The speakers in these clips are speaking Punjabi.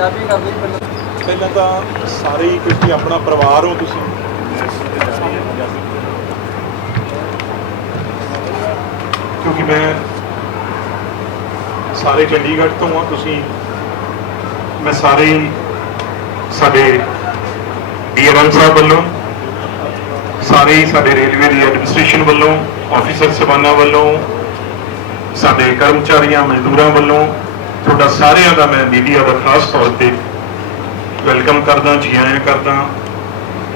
ਪੰਜਾਬੀ ਕਰ ਲਈ ਪਹਿਲਾਂ। ਪਹਿਲਾਂ ਤਾਂ ਸਾਰੇ ਹੀ ਕਿਉਂਕਿ ਆਪਣਾ ਪਰਿਵਾਰ ਹੋ ਤੁਸੀਂ। ਕਿਉਂਕਿ ਮੈਂ ਸਾਰੇ ਚੰਡੀਗੜ੍ਹ ਤੋਂ ਆ ਤੁਸੀਂ, ਮੈਂ ਸਾਰੇ ਹੀ ਸਾਡੇ ਡੀਆਰਐਲ ਸਾਹਿਬ ਵੱਲੋਂ, ਸਾਰੇ ਹੀ ਸਾਡੇ ਰੇਲਵੇ ਦੀ ਐਡਮਿਨਿਸਟ੍ਰੇਸ਼ਨ ਵੱਲੋਂ ਆਫੀਸਰ ਸਬਾਨਾ ਵੱਲੋਂ, ਸਾਡੇ ਕਰਮਚਾਰੀਆਂ, ਮਜ਼ਦੂਰਾਂ ਵੱਲੋਂ ਤੁਹਾਡਾ ਸਾਰਿਆਂ ਦਾ ਮੈਂ ਮੀਡੀਆ ਦਾ ਖਾਸ ਤੌਰ ਤੇ ਵੈਲਕਮ ਕਰਦਾ ਜੀ ਆਇਆਂ ਕਰਦਾ,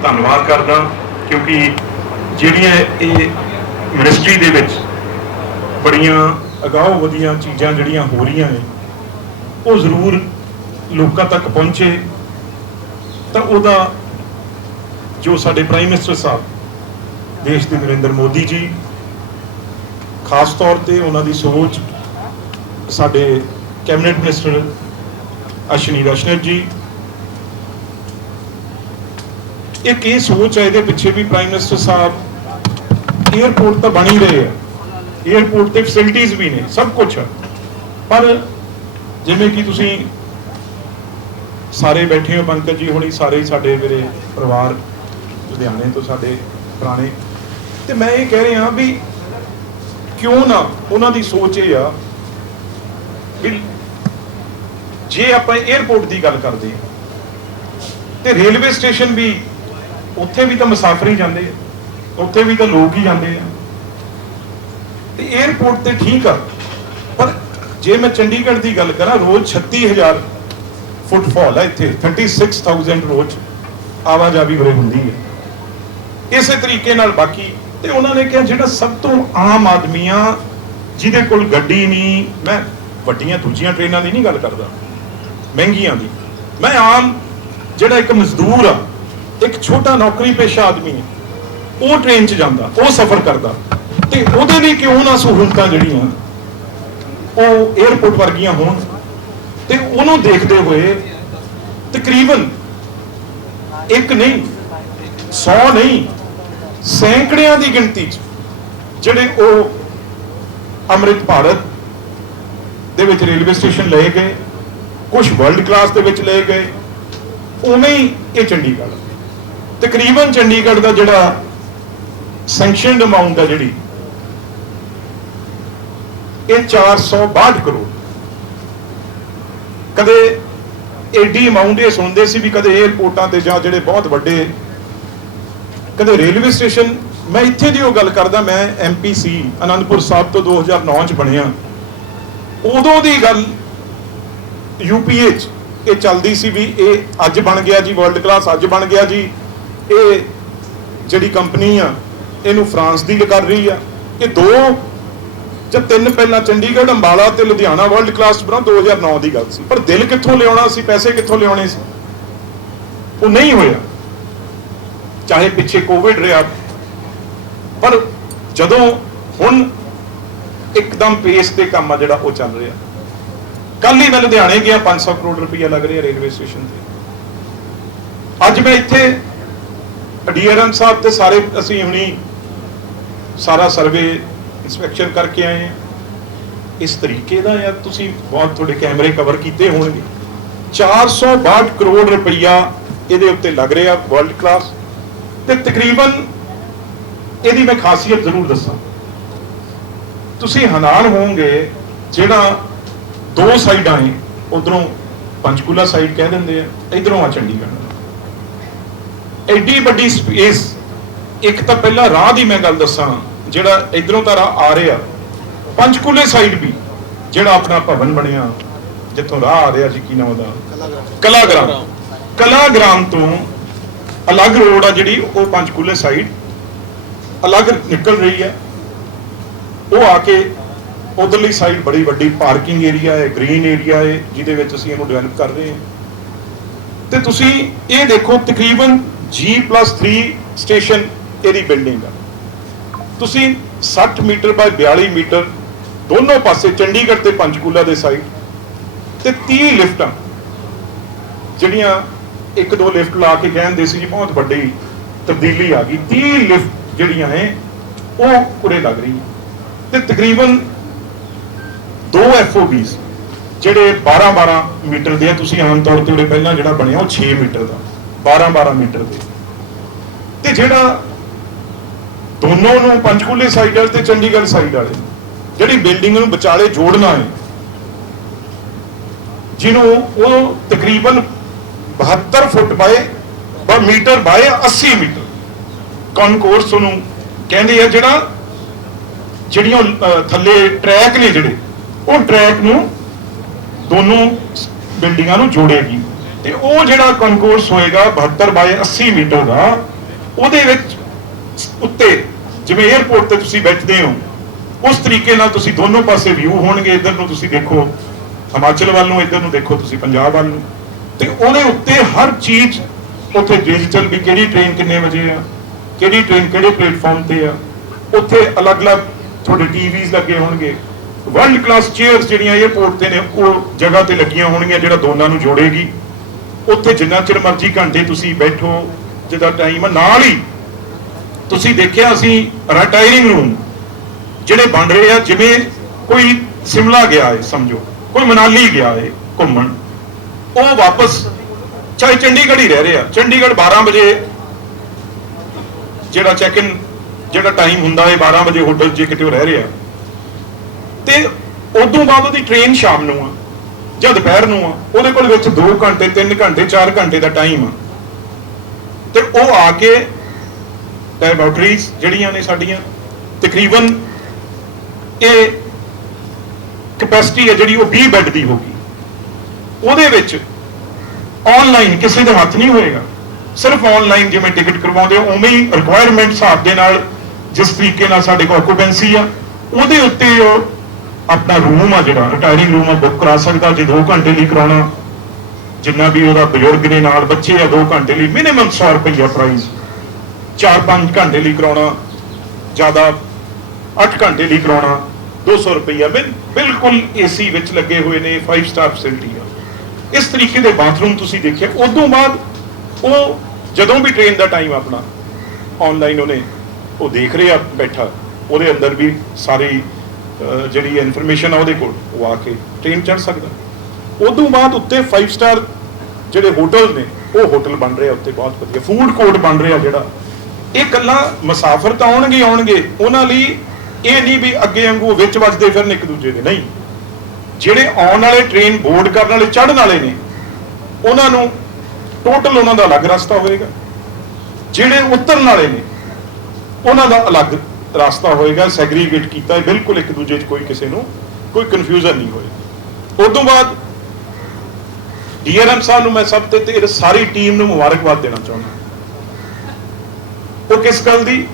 ਧੰਨਵਾਦ ਕਰਦਾ, ਕਿਉਂਕਿ ਜਿਹੜੀਆਂ ਇਹ ਮਿਨਿਸਟਰੀ ਦੇ ਵਿੱਚ ਬੜੀਆਂ ਅਗਾਊ ਵਧੀਆਂ ਚੀਜ਼ਾਂ ਜਿਹੜੀਆਂ ਹੋ ਰਹੀਆਂ ਨੇ, ਉਹ ਜ਼ਰੂਰ ਲੋਕਾਂ ਤੱਕ ਪਹੁੰਚੇ, ਤਾਂ ਉਹਦਾ ਜੋ ਸਾਡੇ ਪ੍ਰਾਈਮ ਮਿਨਿਸਟਰ ਸਾਹਿਬ, ਦੇਸ਼ ਦੇ ਨਰਿੰਦਰ ਮੋਦੀ ਜੀ, ਖਾਸ ਤੌਰ ਤੇ ਉਹਨਾਂ ਦੀ ਸੋਚ ਸਾਡੇ ਕੈਬਨਿਟ ਮਿਨਿਸਟਰ ਅਸ਼ਨੀ ਰਸ਼ਨਰ ਜੀ। ਇਹ ਇਹ ਸੋਚ ਹੈ? ਇਹਦੇ ਪਿੱਛੇ ਵੀ ਪ੍ਰਾਈਮ ਮਿਨਿਸਟਰ ਸਾਹਿਬ 에어ਪੋਰਟ ਤਾਂ ਬਣ ਹੀ ਰਹੇ ਆ। 에어ਪੋਰਟ ਤੇ ਫੈਸਿਲਿਟੀਆਂ ਵੀ ਨੇ, ਸਭ ਕੁਝ ਪਰ ਜਿਵੇਂ ਕਿ ਤੁਸੀਂ ਸਾਰੇ ਬੈਠੇ ਹੋ, ਪੰਕਜ ਜੀ ਹੁਣੀ, ਸਾਰੇ ਸਾਡੇ ਮੇਰੇ ਪਰਿਵਾਰ ਲੁਧਿਆਣੇ ਤੋਂ ਸਾਡੇ ਪੁਰਾਣੇ। ਤੇ ਮੈਂ ਇਹ ਕਹਿ ਰਿਹਾ ਵੀ ਕਿਉਂ ਨਾ ਉਹਨਾਂ ਦੀ ਸੋਚ ਇਹ ਆ ਵੀ ਜੇ ਆਪਾਂ 에어ਪੋਰਟ ਦੀ ਗੱਲ ਕਰਦੇ ਹਾਂ, ਤੇ ਰੇਲਵੇ ਸਟੇਸ਼ਨ ਵੀ ਉੱਥੇ ਵੀ ਤਾਂ ਮੁਸਾਫਰ ਹੀ ਜਾਂਦੇ ਆ, ਉੱਥੇ ਵੀ ਤਾਂ ਲੋਕ ਹੀ ਜਾਂਦੇ ਆ। ਤੇ 에어ਪੋਰਟ ਤੇ ਠੀਕ ਆ, ਪਰ ਜੇ ਮੈਂ ਚੰਡੀਗੜ੍ਹ ਦੀ ਗੱਲ ਕਰਾਂ, ਰੋਜ਼ 36000 ਫੁੱਟਫਾਲ ਹੈ ਇੱਥੇ 36000 ਰੋਜ਼ ਆਵਾਜਾਈ ਉਰੇ ਹੁੰਦੀ ਹੈ ਇਸੇ ਤਰੀਕੇ ਨਾਲ ਬਾਕੀ, ਤੇ ਉਹਨਾਂ ਨੇ ਕਿਹਾ ਜਿਹੜਾ ਸਭ ਤੋਂ ਆਮ ਆਦਮੀਆਂ ਜਿਹਦੇ ਕੋਲ ਗੱਡੀ ਨਹੀਂ, ਮੈਂ ਵੱਡੀਆਂ ਦੂਜੀਆਂ ਟ੍ਰੇਨਾਂ ਦੀ ਨਹੀਂ ਗੱਲ ਕਰਦਾ। ਮਹਿੰਗੀਆਂ ਦੀ। ਮੈਂ ਆਮ ਜਿਹੜਾ ਇੱਕ ਮਜ਼ਦੂਰ ਆ, ਇੱਕ ਛੋਟਾ ਨੌਕਰੀ ਪੇਸ਼ਾ ਆਦਮੀ ਹੈ ਉਹ ਟ੍ਰੇਨ 'ਚ ਜਾਂਦਾ, ਉਹ ਸਫ਼ਰ ਕਰਦਾ ਤੇ ਉਹਦੇ ਲਈ ਕਿਉਂ ਨਾ ਸਹੂਲਤਾਂ ਜਿਹੜੀਆਂ ਉਹ 에어ਪੋਰਟ ਵਰਗੀਆਂ ਹੋਣ ਤੇ ਉਹਨੂੰ ਦੇਖਦੇ ਹੋਏ ਤਕਰੀਬਨ ਇੱਕ ਨਹੀਂ 100 ਨਹੀਂ, ਸੈਂਕੜਿਆਂ ਦੀ ਗਿਣਤੀ 'ਚ ਜਿਹੜੇ ਉਹ ਅੰਮ੍ਰਿਤ ਭਾਰਤ ਦੇ ਵਿੱਚ ਰੇਲਵੇ ਸਟੇਸ਼ਨ ਲਏ ਗਏ ਕੁਝ ਵਰਲਡ ਕਲਾਸ ਦੇ ਵਿੱਚ ਲਏ ਗਏ। ਉਵੇਂ ਹੀ ਇਹ ਚੰਡੀਗੜ੍ਹ। ਤਕਰੀਬਨ ਚੰਡੀਗੜ੍ਹ ਦਾ ਜਿਹੜਾ ਸੈਂਕਸ਼ਨਡ ਅਮਾਉਂਟ ਹੈ ਜਿਹੜੀ, ਇਹ 462 ਕਰੋੜ। ਕਦੇ ਐਡੀ ਅਮਾਉਂਟ ਇਹ ਸੁਣਦੇ ਸੀ ਵੀ ਕਦੇ 에어ਪੋਰਟਾਂ ਤੇ ਜਾਂ ਜਿਹੜੇ ਬਹੁਤ ਵੱਡੇ, ਕਦੇ ਰੇਲਵੇ ਸਟੇਸ਼ਨ ਮੈਂ ਇੱਥੇ ਦੀ ਉਹ ਗੱਲ ਕਰਦਾ, ਮੈਂ ਐਮਪੀ ਸੀ, ਅਨੰਦਪੁਰ ਸਾਹਿਬ ਤੋਂ 2009 ਚ ਬਣਿਆ। ਉਦੋਂ ਦੀ ਗੱਲ ਯੂਪੀਏ ਚ ਇਹ ਚੱਲਦੀ ਸੀ ਵੀ ਇਹ ਅੱਜ ਬਣ ਗਿਆ ਜੀ ਵਰਲਡ ਕਲਾਸ ਅੱਜ ਬਣ ਗਿਆ ਜੀ। ਇਹ ਜਿਹੜੀ ਕੰਪਨੀ ਆ, ਇਹਨੂੰ ਫਰਾਂਸ ਦੀ ਕਰ ਰਹੀ ਆ। ਇਹ ਦੋ ਜਾਂ ਤਿੰਨ ਪਹਿਲਾਂ ਚੰਡੀਗੜ੍ਹ, ਅੰਬਾਲਾ ਤੇ ਲੁਧਿਆਣਾ ਵਰਲਡ ਕਲਾਸ ਬਣਾ 2009 ਦੀ ਗੱਲ ਸੀ। ਪਰ ਦਿਲ ਕਿੱਥੋਂ ਲਿਆਉਣਾ ਸੀ, ਪੈਸੇ ਕਿੱਥੋਂ ਲਿਆਉਣੇ ਸੀ? ਉਹ ਨਹੀਂ ਹੋਇਆ। ਚਾਹੇ ਪਿੱਛੇ ਕੋਵਿਡ ਰਿਹਾ। ਪਰ ਜਦੋਂ ਹੁਣ ਇੱਕਦਮ ਪੇਸ ਤੇ ਕੰਮ ਆ ਜਿਹੜਾ ਉਹ ਚੱਲ ਰਿਹਾ। ਕੱਲ ਹੀ ਮੈਂ ਲੁਧਿਆਣੇ ਗਿਆ 500 ਕਰੋੜ ਰੁਪਈਆ ਲੱਗ ਰਿਹਾ ਰੇਲਵੇ ਸਟੇਸ਼ਨ ਤੇ। ਅੱਜ ਮੈਂ ਇੱਥੇ ਡੀਆਰਐਮ ਸਾਹਿਬ ਤੇ ਸਾਰੇ, ਅਸੀਂ ਹੁਣੀ ਸਾਰਾ ਸਰਵੇ ਇਨਸਪੈਕਸ਼ਨ ਕਰਕੇ ਆਏ ਹਾਂ। ਇਸ ਤਰੀਕੇ ਦਾ ਯਾਰ ਤੁਸੀਂ ਬਹੁਤ ਤੁਹਾਡੇ ਕੈਮਰੇ ਕਵਰ ਕੀਤੇ ਹੋਣਗੇ। 462 ਕਰੋੜ ਰੁਪਈਆ ਇਹਦੇ ਉੱਤੇ ਲੱਗ ਰਿਹਾ ਵਰਲਡ ਕਲਾਸ ਤੇ ਤਕਰੀਬਨ ਇਹਦੀ ਮੈਂ ਖਾਸੀਅਤ ਜ਼ਰੂਰ ਦੱਸਾਂ। ਤੁਸੀਂ ਹੈਰਾਨ ਹੋਵੋਗੇ, ਜਿਹੜਾ ਦੋ ਸਾਈਡਾਂ ਹੈ ਉਧਰੋਂ ਪੰਚਕੂਲਾ ਸਾਈਡ ਕਹਿ ਦਿੰਦੇ ਆ, ਇਧਰੋਂ ਆ ਚੰਡੀਗੜ੍ਹ। ਐਡੀ ਵੱਡੀ ਸਪੇਸ ਇੱਕ ਤਾਂ ਪਹਿਲਾਂ ਰਾਹ ਦੀ ਮੈਂ ਗੱਲ ਦੱਸਾਂ, ਜਿਹੜਾ ਇਧਰੋਂ ਤਾਂ ਰਾਹ ਆ ਰਿਹਾ, ਪੰਚਕੂਲੇ ਸਾਈਡ ਵੀ, ਜਿਹੜਾ ਆਪਣਾ ਭਵਨ ਬਣਿਆ, ਜਿੱਥੋਂ ਰਾਹ ਆ ਰਿਹਾ ਸੀ ਕੀ ਨਾਮ ਉਹਦਾ? ਕਲਾਗ੍ਰਾਮ। ਕਲਾਗ੍ਰਾਮ ਤੋਂ ਅਲੱਗ ਰੋਡ ਆ ਜਿਹੜੀ, ਉਹ ਪੰਚਕੂਲੇ ਸਾਈਡ ਅਲੱਗ ਨਿਕਲ ਰਹੀ ਹੈ ਉਹ ਆ ਕੇ ਉਧਰਲੀ ਸਾਈਡ ਬੜੀ ਵੱਡੀ ਪਾਰਕਿੰਗ ਏਰੀਆ ਹੈ ਗ੍ਰੀਨ ਏਰੀਆ ਹੈ, ਜਿਹਦੇ ਵਿੱਚ ਅਸੀਂ ਇਹਨੂੰ ਡਿਵੈਲਪ ਕਰ ਰਹੇ ਹਾਂ। ਤੇ ਤੁਸੀਂ ਇਹ ਦੇਖੋ, ਤਕਰੀਬਨ G+3 ਸਟੇਸ਼ਨ ਇਹਦੀ ਬਿਲਡਿੰਗ ਆ। ਤੁਸੀਂ 60 ਮੀਟਰ ਬਾਈ 42 ਮੀਟਰ ਦੋਨੋਂ ਪਾਸੇ ਚੰਡੀਗੜ੍ਹ ਤੇ ਪੰਚਕੂਲਾ ਦੇ ਸਾਈਡ ਤੇ 30 ਲਿਫਟਾਂ, ਜਿਹੜੀਆਂ ਇੱਕ ਦੋ ਲਿਫਟ ਲਾ ਕੇ ਕਹਿੰਦੇ ਸੀ ਜੀ, ਬਹੁਤ ਵੱਡੀ ਤਬਦੀਲੀ ਆ ਗਈ। 30 ਲਿਫਟ ਜਿਹੜੀਆਂ ਹੈ, ਉਹ ਉਰੇ ਲੱਗ ਰਹੀਆਂ। ਤੇ ਤਕਰੀਬਨ ਦੋ ਐਫਓਬੀਸ ਜਿਹੜੇ 12 12 ਮੀਟਰ ਦੇ ਆ, ਤੁਸੀਂ ਆਮ ਤੌਰ ਤੇ ਉਹਦੇ ਪਹਿਲਾਂ ਜਿਹੜਾ ਬਣਿਆ ਉਹ 6 ਮੀਟਰ ਦਾ 12 12 ਮੀਟਰ ਦੇ। ਤੇ ਜਿਹੜਾ ਦੋਨੋਂ ਨੂੰ ਪੰਚਕੂਲੇ ਸਾਈਡ ਵਾਲੇ ਤੇ ਚੰਡੀਗੜ੍ਹ ਸਾਈਡ ਵਾਲੇ, ਜਿਹੜੀ ਬਿਲਡਿੰਗ ਨੂੰ ਵਿਚਾਲੇ ਜੋੜਨਾ ਹੈ, ਜਿਹਨੂੰ ਉਹ ਤਕਰੀਬਨ 72 ਫੁੱਟ ਬਾਏ ਪਰ ਮੀਟਰ ਬਾਏ 80 ਮੀਟਰ। ਕਨਕੋਰਸ ਨੂੰ ਕਹਿੰਦੇ ਆ ਜਿਹੜਾ, ਜਿਹੜੀਆਂ ਥੱਲੇ ਟਰੈਕ ਨੇ ਜਿਹੜੇ ਉਹ ਟਰੈਕ ਨੂੰ ਦੋਨੋਂ ਬਿਲਡਿੰਗਾਂ ਨੂੰ ਜੋੜੇਗੀ। ਤੇ ਉਹ ਜਿਹੜਾ ਕਨਕੋਰਸ ਹੋਏਗਾ 72 ਬਾਏ 80 ਮੀਟਰ ਦਾ, ਉਹਦੇ ਵਿੱਚ ਉੱਤੇ ਜਿਵੇਂ 에어ਪੋਰਟ ਤੇ ਤੁਸੀਂ ਬੈਠਦੇ ਹੋ, ਉਸ ਤਰੀਕੇ ਨਾਲ ਤੁਸੀਂ ਦੋਨੋਂ ਪਾਸੇ ਵਿਊ ਹੋਣਗੇ। ਇਧਰ ਨੂੰ ਤੁਸੀਂ ਦੇਖੋ, ਹਿਮਾਚਲ ਵੱਲ ਨੂੰ, ਇਧਰ ਨੂੰ ਦੇਖੋ ਤੁਸੀਂ ਪੰਜਾਬ ਵੱਲ ਨੂੰ। ਤੇ ਉਹਦੇ ਉੱਤੇ ਹਰ ਚੀਜ਼ ਉੱਥੇ ਡਿਜੀਟਲ ਵੀ ਕਿਹੜੀ ਟ੍ਰੇਨ ਕਿੰਨੇ ਵਜੇ ਆ, ਕਿਹੜੀ ਟ੍ਰੇਨ ਕਿਹੜੇ ਪਲੇਟਫਾਰਮ ਤੇ ਆ, ਉੱਥੇ ਅਲੱਗ-ਅਲੱਗ ਤੁਹਾਡੇ ਟੀਵੀਜ਼ ਲੱਗੇ ਹੋਣਗੇ। ਵਰਲਡ ਕਲਾਸ ਚੇਅਰਸ ਜਿਹੜੀਆਂ 에어ਪੋਰਟ ਤੇ ਨੇ, ਉਹ ਜਗ੍ਹਾ ਤੇ ਲੱਗੀਆਂ ਹੋਣਗੀਆਂ ਜਿਹੜਾ ਦੋਨਾਂ ਨੂੰ ਜੋੜੇਗੀ। ਉੱਥੇ ਜਿੰਨਾ ਚਿਰ ਮਰਜ਼ੀ ਘੰਟੇ ਤੁਸੀਂ ਬੈਠੋ, ਜਿਹਦਾ ਟਾਈਮ ਆ, ਨਾਲ ਹੀ ਤੁਸੀਂ ਦੇਖਿਆ ਅਸੀਂ ਰਿਟਾਇਰਿੰਗ ਰੂਮ ਜਿਹੜੇ ਬਣ ਰਹੇ ਆ, ਜਿਵੇਂ ਕੋਈ ਸਿਮਲਾ ਗਿਆ ਹੈ ਸਮਝੋ, ਕੋਈ ਮਨਾਲੀ ਗਿਆ ਹੈ ਘੁੰਮਣ, ਉਹ ਵਾਪਸ ਚਾਹੇ ਚੰਡੀਗੜ੍ਹ ਹੀ ਰਹਿ ਰਿਹਾ ਚੰਡੀਗੜ੍ਹ 12 ਵਜੇ ਜਿਹੜਾ ਚੈੱਕ ਇਨ ਜਿਹੜਾ ਟਾਈਮ ਹੁੰਦਾ ਹੈ 12 ਵਜੇ ਹੋਟਲ 'ਚ ਕਿਤੇ ਉਹ ਰਹਿ ਰਿਹਾ ਤੇ ਉਦੋਂ ਬਾਅਦ ਉਹਦੀ ਟ੍ਰੇਨ ਸ਼ਾਮ ਨੂੰ ਆ, ਜਾਂ ਦੁਪਹਿਰ ਨੂੰ ਆ, ਉਹਦੇ ਕੋਲ ਵਿੱਚ 2 ਘੰਟੇ 3 ਘੰਟੇ 4 ਘੰਟੇ ਦਾ ਟਾਈਮ ਆ। ਤੇ ਉਹ ਆ ਕੇ ਲੈਬੋਰਟਰੀਜ਼ ਜਿਹੜੀਆਂ ਨੇ ਸਾਡੀਆਂ, ਤਕਰੀਬਨ ਇਹ ਕੈਪੈਸਿਟੀ ਹੈ ਜਿਹੜੀ ਉਹ 20 ਬੈੱਡ ਦੀ ਹੋਗੀ ਉਹਦੇ ਵਿੱਚ ਆਨਲਾਈਨ ਕਿਸੇ ਦੇ ਹੱਥ ਨਹੀਂ ਹੋਏਗਾ। ਸਿਰਫ ਆਨਲਾਈਨ ਜਿਵੇਂ ਟਿਕਟ ਕਰਵਾਉਂਦੇ ਉਵੇਂ ਹੀ ਰਿਕੁਆਇਰਮੈਂਟ ਹਿਸਾਬ ਦੇ ਨਾਲ ਜਿਸ ਤਰੀਕੇ ਨਾਲ ਸਾਡੇ ਕੋਲ ਆਕੂਪੈਂਸੀ ਆ, ਉਹਦੇ ਉੱਤੇ ਉਹ ਆਪਣਾ ਰੂਮ ਆ ਜਿਹੜਾ ਰਿਟਾਇਰਿੰਗ ਰੂਮ ਆ ਬੁੱਕ ਕਰਾ ਸਕਦਾ, ਜੇ 2 ਘੰਟੇ ਲਈ ਕਰਾਉਣਾ। ਜਿੰਨਾ ਵੀ ਉਹਦਾ ਬਜ਼ੁਰਗ ਨੇ ਨਾਲ ਬੱਚੇ ਆ 2 ਘੰਟੇ ਲਈ ਮਿਨੀਮਮ 100 ਰੁਪਈਆ ਪ੍ਰਾਈਸ 4-5 ਘੰਟੇ ਲਈ ਕਰਾਉਣਾ, ਜ਼ਿਆਦਾ 8 ਘੰਟੇ ਲਈ ਕਰਾਉਣਾ 200 ਰੁਪਈਆ ਬਿਲ, ਬਿਲਕੁਲ ਏਸੀ ਵਿੱਚ ਲੱਗੇ ਹੋਏ ਨੇ 5 ਸਟਾਰ ਫੈਸਿਲਿਟੀ ਆ। ਇਸ ਤਰੀਕੇ ਦੇ ਬਾਥਰੂਮ ਤੁਸੀਂ ਦੇਖਿਆ, ਉਦੋਂ ਬਾਅਦ ਉਹ ਜਦੋਂ ਵੀ ਟ੍ਰੇਨ ਦਾ ਟਾਈਮ ਆਪਣਾ ਆਨਲਾਈਨ ਉਹਨੇ, ਉਹ ਦੇਖ ਰਿਹਾ ਬੈਠਾ, ਉਹਦੇ ਅੰਦਰ ਵੀ ਸਾਰੇ ਜਿਹੜੀ ਇਨਫੋਰਮੇਸ਼ਨ ਆ ਉਹਦੇ ਕੋਲ, ਉਹ ਆ ਕੇ ਟ੍ਰੇਨ ਚੜ ਸਕਦਾ। ਉਦੋਂ ਬਾਅਦ ਉੱਤੇ 5 ਸਟਾਰ ਜਿਹੜੇ ਹੋਟਲ ਨੇ, ਉਹ ਹੋਟਲ ਬਣ ਰਹੇ ਆ ਉੱਤੇ, ਬਹੁਤ ਵਧੀਆ। ਫੂਡ ਕੋਰਟ ਬਣ ਰਿਹਾ ਜਿਹੜਾ। ਇਹ ਕੱਲਾ ਮੁਸਾਫਰ ਤਾਂ ਆਉਣਗੇ ਆਉਣਗੇ, ਉਹਨਾਂ ਲਈ ਇਹ ਨਹੀਂ ਵੀ ਅੱਗੇ ਵਾਂਗੂ ਵਿੱਚ ਵੱਜਦੇ ਫਿਰਨ ਇੱਕ ਦੂਜੇ ਦੇ, ਨਹੀਂ। ਜਿਹੜੇ ਆਉਣ ਵਾਲੇ ਟ੍ਰੇਨ ਬੋਰਡ ਕਰਨ ਵਾਲੇ, ਚੜ੍ਹਨ ਵਾਲੇ ਨੇ, ਉਹਨਾਂ ਨੂੰ ਟੋਟਲ ਉਹਨਾਂ ਦਾ ਅਲੱਗ ਰਸਤਾ ਹੋਵੇਗਾ ਜਿਹੜੇ ਉਤਰਨ ਵਾਲੇ ਨੇ, ਉਹਨਾਂ ਦਾ ਅਲੱਗ ਰਸਤਾ ਹੋਏਗਾ ਸੈਗਰੀਗੇਟ ਕੀਤਾ, ਬਿਲਕੁਲ ਇੱਕ ਦੂਜੇ 'ਚ ਕੋਈ ਕਿਸੇ ਨੂੰ ਕੋਈ ਕਨਫਿਊਜ਼ਨ ਨਹੀਂ ਹੋਏਗੀ। ਉਸ ਤੋਂ ਬਾਅਦ ਡੀਆਰਐਮ ਸਾਹਿਬ ਨੂੰ ਮੈਂ ਸਭ ਤੇ ਤੇ ਸਾਰੀ ਟੀਮ ਨੂੰ ਮੁਬਾਰਕਬਾਦ ਦੇਣਾ ਚਾਹੁੰਦਾ ਉਹ ਕਿਸ ਗੱਲ ਦੀ?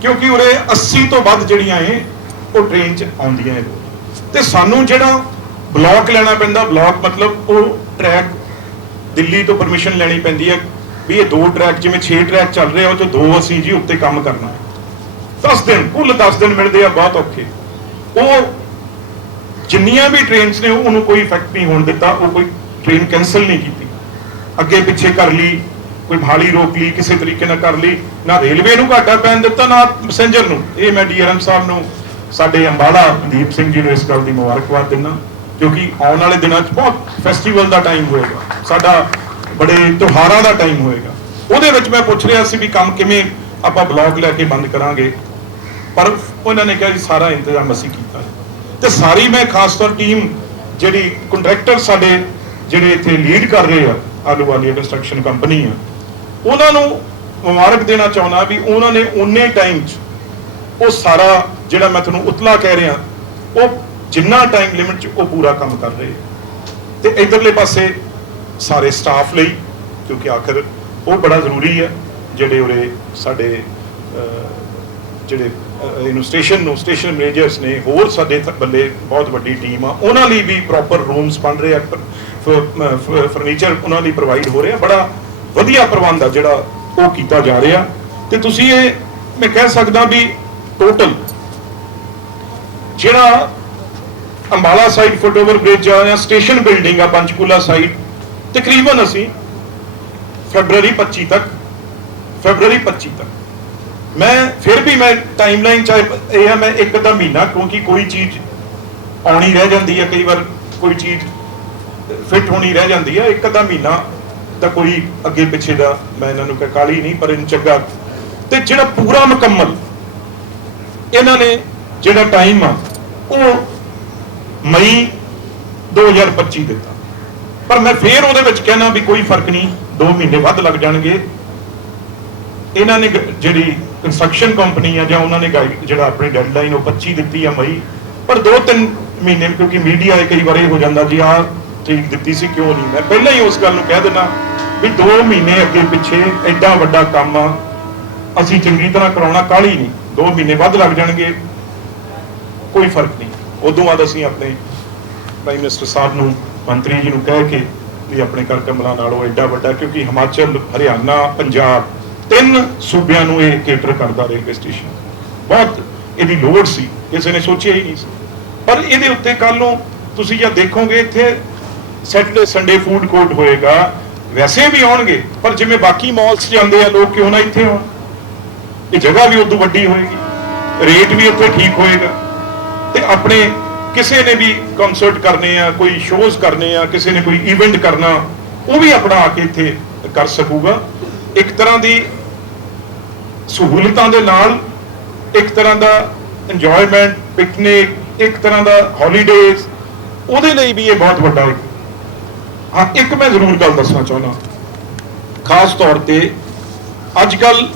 ਕਿਉਂਕਿ ਉਰੇ 80 ਤੋਂ ਵੱਧ ਜਿਹੜੀਆਂ ਇਹ, ਉਹ ਟ੍ਰੇਨ 'ਚ ਆਉਂਦੀਆਂ ਇਹ ਤੇ ਸਾਨੂੰ ਜਿਹੜਾ ਬਲੌਕ ਲੈਣਾ ਪੈਂਦਾ ਬਲੌਕ ਮਤਲਬ ਉਹ ਟਰੈਕ ਦਿੱਲੀ ਤੋਂ ਪਰਮਿਸ਼ਨ ਲੈਣੀ ਪੈਂਦੀ ਹੈ ਵੀ ਇਹ ਦੋ ਟਰੈਕ ਜਿਵੇਂ 6 ਟਰੈਕ ਚੱਲ ਰਹੇ ਆ, ਉਹ 'ਚੋਂ ਦੋ ਅਸੀਂ ਜੀ ਉੱਤੇ ਕੰਮ ਕਰਨਾ। 10 ਦਿਨ, ਕੁੱਲ 10 ਦਿਨ ਮਿਲਦੇ ਆ, ਬਹੁਤ ਔਖੇ। ਉਹ ਜਿੰਨੀਆਂ ਵੀ ਟ੍ਰੇਨਸ ਨੇ, ਉਹਨੂੰ ਕੋਈ ਇਫੈਕਟ ਨਹੀਂ ਹੋਣ ਦਿੱਤਾ, ਉਹ ਕੋਈ ਟ੍ਰੇਨ ਕੈਨਸਲ ਨਹੀਂ ਕੀਤੀ। ਅੱਗੇ ਪਿੱਛੇ ਕਰ ਲਈ, ਕੋਈ ਭਾਲੀ ਰੋਕ ਲਈ, ਕਿਸੇ ਤਰੀਕੇ ਨਾਲ ਕਰ ਲਈ, ਨਾ ਰੇਲਵੇ ਨੂੰ ਘਾਟਾ ਪੈਣ ਦਿੱਤਾ, ਨਾ ਪੈਸੇਂਜਰ ਨੂੰ। ਇਹ ਮੈਂ ਡੀਆਰਐਮ ਸਾਹਿਬ ਨੂੰ, ਸਾਡੇ ਅੰਬਾਲਾ ਦੀਪ ਸਿੰਘ ਜੀ ਨੂੰ ਇਸ ਗੱਲ ਦੀ ਮੁਬਾਰਕਬਾਦ ਦਿੰਦਾ, ਕਿਉਂਕਿ ਆਉਣ ਵਾਲੇ ਦਿਨਾਂ 'ਚ ਬਹੁਤ ਫੈਸਟੀਵਲ ਦਾ ਟਾਈਮ ਹੋਏਗਾ। ਸਾਡਾ ਬੜੇ ਤਿਉਹਾਰਾਂ ਦਾ ਟਾਈਮ ਹੋਏਗਾ। ਉਹਦੇ ਵਿੱਚ ਮੈਂ ਪੁੱਛ ਰਿਹਾ ਸੀ ਵੀ ਕੰਮ ਕਿਵੇਂ ਆਪਾਂ ਬਲੌਗ ਲੈ ਕੇ ਬੰਦ ਕਰਾਂਗੇ। ਪਰ ਉਹਨਾਂ ਨੇ ਕਿਹਾ ਜੀ, ਸਾਰਾ ਇੰਤਜ਼ਾਮ ਅਸੀਂ ਕੀਤਾ ਹੈ। ਤੇ ਸਾਰੀ ਮੈਂ ਖਾਸ ਤੌਰ ਟੀਮ ਜਿਹੜੀ ਕੰਟਰੈਕਟਰ ਸਾਡੇ ਜਿਹੜੇ ਇੱਥੇ ਲੀਡ ਕਰ ਰਹੇ ਆ, ਆਲੂ ਵਾਲੀ ਕੰਸਟਰਕਸ਼ਨ ਕੰਪਨੀ ਆ, ਉਹਨਾਂ ਨੂੰ ਮੁਬਾਰਕ ਦੇਣਾ ਚਾਹੁੰਦਾ ਵੀ ਉਹਨਾਂ ਨੇ ਉਨੇ ਟਾਈਮ 'ਚ ਉਹ ਸਾਰਾ ਜਿਹੜਾ ਮੈਂ ਤੁਹਾਨੂੰ ਉਤਲਾ ਕਹਿ ਰਿਹਾ, ਉਹ ਜਿੰਨਾ ਟਾਈਮ ਲਿਮਿਟ 'ਚ ਉਹ ਪੂਰਾ ਕੰਮ ਕਰ ਰਹੇ ਆ। ਤੇ ਇਧਰਲੇ ਪਾਸੇ ਸਾਰੇ ਸਟਾਫ ਲਈ, ਕਿਉਂਕਿ ਆਖਰ ਉਹ ਬੜਾ ਜ਼ਰੂਰੀ ਹੈ ਜਿਹੜੇ ਉਰੇ ਸਾਡੇ ਜਿਹੜੇ ਇਹਨੂੰ ਸਟੇਸ਼ਨ ਨੂੰ ਸਟੇਸ਼ਨ ਮੈਨੇਜਰਸ ਨੇ ਹੋਰ ਸਾਡੇ ਬੱਲੇ ਬਹੁਤ ਵੱਡੀ ਟੀਮ ਆ। ਉਹਨਾਂ ਲਈ ਵੀ ਪ੍ਰੋਪਰ ਰੂਮਸ ਬਣ ਰਹੇ ਆ ਫਰਨੀਚਰ ਉਹਨਾਂ ਲਈ ਪ੍ਰੋਵਾਈਡ ਹੋ ਰਿਹਾ। ਬੜਾ ਵਧੀਆ ਪ੍ਰਬੰਧ ਆ ਜਿਹੜਾ ਉਹ ਕੀਤਾ ਜਾ ਰਿਹਾ। ਤੇ ਤੁਸੀਂ ਇਹ, ਮੈਂ ਕਹਿ ਸਕਦਾ ਵੀ ਟੋਟਲ ਜਿਹੜਾ ਅੰਬਾਲਾ ਸਾਈਡ ਫੁੱਟਓਵਰ ਬ੍ਰਿਜ ਆ ਜਾਂ ਸਟੇਸ਼ਨ ਬਿਲਡਿੰਗ ਆ ਪੰਚਕੂਲਾ ਸਾਈਡ ਤਕਰੀਬਨ ਅਸੀਂ ਫੈਬਰੂਅਰੀ 25 ਤੱਕ ਫੈਬਰੂਅਰੀ 25 ਤੱਕ ਮੈਂ ਫਿਰ ਵੀ ਮੈਂ ਟਾਈਮਲਾਈਨ ਚਾਹੇ ਇਹ ਆ ਮੈਂ ਇੱਕ ਅੱਧਾ ਮਹੀਨਾ, ਕਿਉਂਕਿ ਕੋਈ ਚੀਜ਼ ਆਉਣੀ ਰਹਿ ਜਾਂਦੀ ਹੈ, ਕਈ ਵਾਰ ਕੋਈ ਚੀਜ਼ ਫਿੱਟ ਹੋਣੀ ਰਹਿ ਜਾਂਦੀ ਹੈ, ਇੱਕ ਅੱਧਾ ਮਹੀਨਾ ਤਾਂ ਕੋਈ ਅੱਗੇ ਪਿੱਛੇ ਦਾ ਮੈਂ ਇਹਨਾਂ ਨੂੰ ਕਹਿ ਕਾਲੀ ਨਹੀਂ, ਪਰ ਇਹਨੂੰ ਚੰਗਾ ਤੇ ਜਿਹੜਾ ਪੂਰਾ ਮੁਕੰਮਲ ਇਹਨਾਂ ਨੇ ਜਿਹੜਾ ਟਾਈਮ ਆ, ਉਹ ਮਈ 2025 ਦਿੱਤਾ। ਪਰ ਮੈਂ ਫੇਰ ਉਹਦੇ ਵਿੱਚ ਕਹਿਣਾ ਵੀ ਕੋਈ ਫ਼ਰਕ ਨਹੀਂ 2 ਮਹੀਨੇ ਵੱਧ ਲੱਗ ਜਾਣਗੇ। ਇਹਨਾਂ ਨੇ ਜਿਹੜੀ ਕੰਸਟਰਕਸ਼ਨ ਕੰਪਨੀ ਆ ਜਾਂ ਉਹਨਾਂ ਨੇ ਗਾਈ- ਜਿਹੜਾ ਆਪਣੀ ਡੈਡਲਾਈਨ ਉਹ 25 ਦਿੱਤੀ ਆ ਮਈ, ਪਰ 2-3 ਮਹੀਨੇ ਕਿਉਂਕਿ ਮੀਡੀਆ ਕਈ ਵਾਰ ਇਹ ਹੋ ਜਾਂਦਾ ਜੀ ਆ ਠੀਕ ਦਿੱਤੀ ਸੀ, ਕਿਉਂ ਨਹੀਂ? ਮੈਂ ਪਹਿਲਾਂ ਹੀ ਉਸ ਗੱਲ ਨੂੰ ਕਹਿ ਦਿੰਦਾ ਵੀ 2 ਮਹੀਨੇ ਅੱਗੇ ਪਿੱਛੇ ਐਡਾ ਵੱਡਾ ਕੰਮ ਅਸੀਂ ਚੰਗੀ ਤਰ੍ਹਾਂ ਕਰਾਉਣਾ ਕਾਹਲੀ ਨਹੀਂ। 2 ਮਹੀਨੇ ਵੱਧ ਲੱਗ ਜਾਣਗੇ, ਕੋਈ ਫ਼ਰਕ ਨਹੀਂ। ਉਦੋਂ ਬਾਅਦ ਅਸੀਂ ਆਪਣੇ ਪ੍ਰਾਈਮ ਮਿਨਿਸਟਰ ਸਾਹਿਬ ਨੂੰ, ਮੰਤਰੀ ਜੀ ਨੂੰ ਕਹਿ ਕੇ ਵੀ ਆਪਣੇ ਕਰ ਕਮਲਾਂ ਨਾਲ ਉਹ ਐਡਾ ਵੱਡਾ, ਕਿਉਂਕਿ ਹਿਮਾਚਲ, ਹਰਿਆਣਾ, ਪੰਜਾਬ ਤਿੰਨ ਸੂਬਿਆਂ ਨੂੰ ਇਹ ਕੇਟਰ ਕਰਦਾ ਰੇਲਵੇ ਸਟੇਸ਼ਨ। ਬਹੁਤ ਇਹਦੀ ਲੋੜ ਸੀ, ਕਿਸੇ ਨੇ ਸੋਚਿਆ ਹੀ ਨਹੀਂ ਸੀ। ਪਰ ਇਹਦੇ ਉੱਤੇ ਕੱਲ ਨੂੰ ਤੁਸੀਂ ਜਾਂ ਦੇਖੋਗੇ ਇੱਥੇ ਸੈਟਰਡੇ ਸੰਡੇ ਫੂਡ ਕੋਰਟ ਹੋਏਗਾ। ਵੈਸੇ ਵੀ ਆਉਣਗੇ, ਪਰ ਜਿਵੇਂ ਬਾਕੀ ਮਾਲਸ ਜਾਂਦੇ ਆ, ਲੋਕ ਕਿਉਂ ਨਾ ਇੱਥੇ ਆਉਣ? ਇਹ ਜਗ੍ਹਾ ਵੀ ਉਦੋਂ ਵੱਡੀ ਹੋਏਗੀ, ਰੇਟ ਵੀ ਉੱਥੇ ਠੀਕ ਹੋਏਗਾ। ਤੇ ਆਪਣੇ ਕਿਸੇ ਨੇ ਵੀ ਕਨਸਰਟ ਕਰਨੇ ਆ, ਕੋਈ ਸ਼ੋਜ਼ ਕਰਨੇ ਆ, ਕਿਸੇ ਨੇ ਕੋਈ ਇਵੈਂਟ ਕਰਨਾ, ਉਹ ਵੀ ਆਪਣਾ ਆ ਕੇ ਇੱਥੇ ਕਰ ਸਕੂਗਾ। ਇੱਕ ਤਰ੍ਹਾਂ ਦੀ ਸਹੂਲਤਾਂ ਦੇ ਨਾਲ ਇੱਕ ਤਰ੍ਹਾਂ ਦਾ ਇੰਜੋਇਮੈਂਟ ਪਿਕਨਿਕ ਇੱਕ ਤਰ੍ਹਾਂ ਦਾ ਹੌਲੀਡੇਜ਼ ਉਹਦੇ ਲਈ ਵੀ ਇਹ ਬਹੁਤ ਵੱਡਾ ਹੈ ਹਾਂ, ਇੱਕ ਮੈਂ ਜ਼ਰੂਰ ਗੱਲ ਦੱਸਣਾ ਚਾਹੁੰਦਾ। ਖਾਸ ਤੌਰ ਤੇ ਅੱਜ ਕੱਲ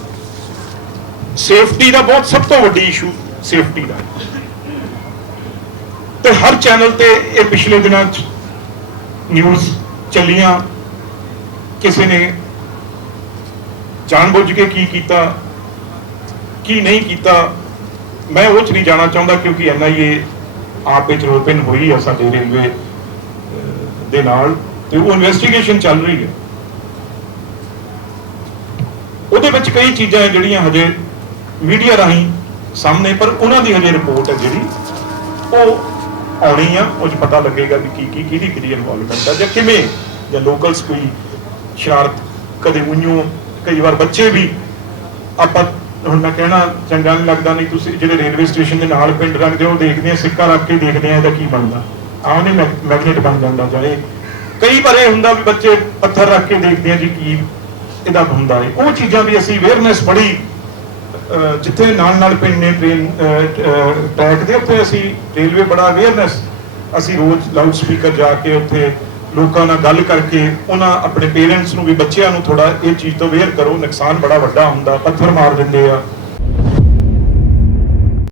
ਸੇਫਟੀ ਦਾ ਬਹੁਤ ਸਭ ਤੋਂ ਵੱਡੀ ਇਸ਼ੂ ਸੇਫਟੀ ਦਾ। ਤੇ ਹਰ ਚੈਨਲ ਤੇ ਇਹ ਪਿਛਲੇ ਦਿਨਾਂ ਚ ਨਿਊਜ਼ ਚੱਲੀਆਂ। ਕਿਸੇ ਨੇ ਜਾਣਬੁੱਝ ਕੇ ਕੀ ਕੀਤਾ? ਕੀ ਨਹੀਂ ਕੀਤਾ, ਮੈਂ ਉਹ ਚ ਨਹੀਂ ਜਾਣਾ ਚਾਹੁੰਦਾ ਕਿਉਂਕਿ ਐਨਆਈਏ ਆਪ ਵਿੱਚ ਓਪਨ ਹੋਈ ਆ ਸਾਡੇ ਰੇਲਵੇ ਦੇ ਨਾਲ ਤੇ ਉਹ ਇਨਵੈਸਟੀਗੇਸ਼ਨ ਚੱਲ ਰਹੀ ਹੈ। ਉਹਦੇ ਵਿੱਚ ਕਈ ਚੀਜ਼ਾਂ ਹੈ ਜਿਹੜੀਆਂ ਹਜੇ ਮੀਡੀਆ ਰਾਹੀਂ ਸਾਹਮਣੇ, ਪਰ ਉਹਨਾਂ ਦੀ ਹਜੇ ਰਿਪੋਰਟ ਹੈ ਜਿਹੜੀ ਉਹ ਆਉਣੀ ਆ, ਉਹ 'ਚ ਪਤਾ ਲੱਗੇਗਾ ਵੀ ਕੀ ਕੀ ਕਿਹਦੀ ਕਿਹਦੀ ਇਨਵੋਲਵਮੈਂਟ ਆ ਜਾਂ ਕਿਵੇਂ, ਜਾਂ ਲੋਕਲਸ ਕੋਈ ਸ਼ਰਾਰਤ ਕਦੇ ਉਈਓ ਕਈ ਵਾਰ ਬੱਚੇ ਵੀ ਆਪਾਂ ਹੁਣ ਮੈਂ ਕਹਿਣਾ ਚੰਗਾ ਨਹੀਂ ਲੱਗਦਾ ਨਹੀਂ ਤੁਸੀਂ ਜਿਹੜੇ ਰੇਲਵੇ ਸਟੇਸ਼ਨ ਦੇ ਨਾਲ ਪਿੰਡ ਰੱਖਦੇ ਹੋ ਦੇਖਦੇ ਆ, ਸਿੱਕਾ ਰੱਖ ਕੇ ਦੇਖਦੇ ਆ, ਇਹਦਾ ਕੀ ਬਣਦਾ? ਆ ਉਹਨੇ ਮੈਗਨੇਟ ਬਣ ਜਾਂਦਾ ਜਾਏ ਕਈ ਵਾਰ ਹੁੰਦਾ ਵੀ ਬੱਚੇ ਪੱਥਰ ਰੱਖ ਕੇ ਦੇਖਦੇ ਆ ਜੀ ਕੀ ਇਹਦਾ ਹੁੰਦਾ ਹੈ। ਉਹ ਚੀਜ਼ਾਂ ਵੀ ਅਸੀਂ ਅਵੇਅਰਨੈਸ ਬੜੀ ਜਿੱਥੇ ਨਾਲ ਨਾਲ ਪਿੰਡ ਨੇ ਟ੍ਰੇਨ ਟਰੈਕ ਦੇ ਉੱਤੇ ਅਸੀਂ ਰੇਲਵੇ ਬੜਾ ਅਵੇਅਰਨੈਸ ਅਸੀਂ ਰੋਜ਼ ਲਾਊਡ ਸਪੀਕਰ ਜਾ ਕੇ ਉੱਥੇ ਲੋਕਾਂ ਨਾਲ ਗੱਲ ਕਰਕੇ, ਉਹਨਾਂ ਆਪਣੇ ਪੇਰੈਂਟਸ ਨੂੰ ਵੀ ਬੱਚਿਆਂ ਨੂੰ ਥੋੜਾ ਇਹ ਚੀਜ਼ ਤੋਂ ਅਵੇਅਰ ਕਰੋ, ਨੁਕਸਾਨ ਬੜਾ ਵੱਡਾ ਹੁੰਦਾ, ਪੱਥਰ ਮਾਰ ਦਿੰਦੇ ਆ।